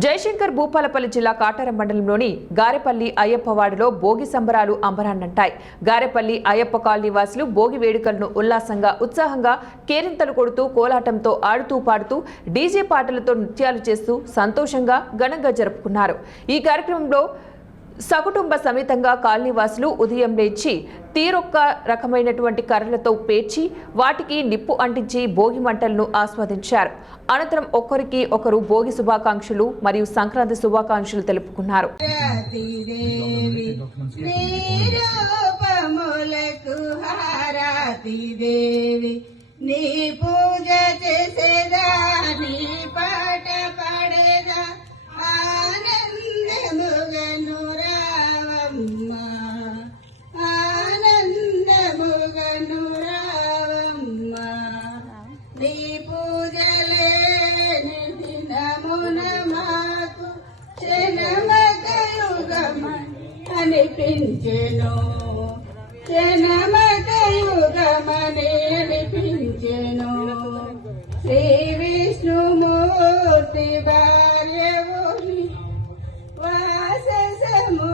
జయశంకర్ భూపాలపల్లి జిల్లా కాటారం మండలంలోని గారెపల్లి అయ్యప్పవాడలో భోగి సంబరాలు అంబరాన్నంటాయి. గారెపల్లి అయ్యప్ప కాలనీ వాసులు భోగి వేడుకలను ఉల్లాసంగా ఉత్సాహంగా కేరింతలు కొడుతూ కోలాటంతో ఆడుతూ పాడుతూ డీజే పాటలతో నృత్యాలు చేస్తూ సంతోషంగా ఘనంగా జరుపుకున్నారు. ఈ కార్యక్రమంలో సకుటుంబ సమేతంగా కాలనీవాసులు ఉదయం లేచి తీరొక్క రకమైనటువంటి కర్రలతో పేర్చి వాటికి నిప్పు అంటించి భోగి మంటలను ఆస్వాదించారు. అనంతరం ఒకరికి ఒకరు భోగి శుభాకాంక్షలు మరియు సంక్రాంతి శుభాకాంక్షలు తెలుపుకున్నారు. అనిపించెను జనమత యుగమని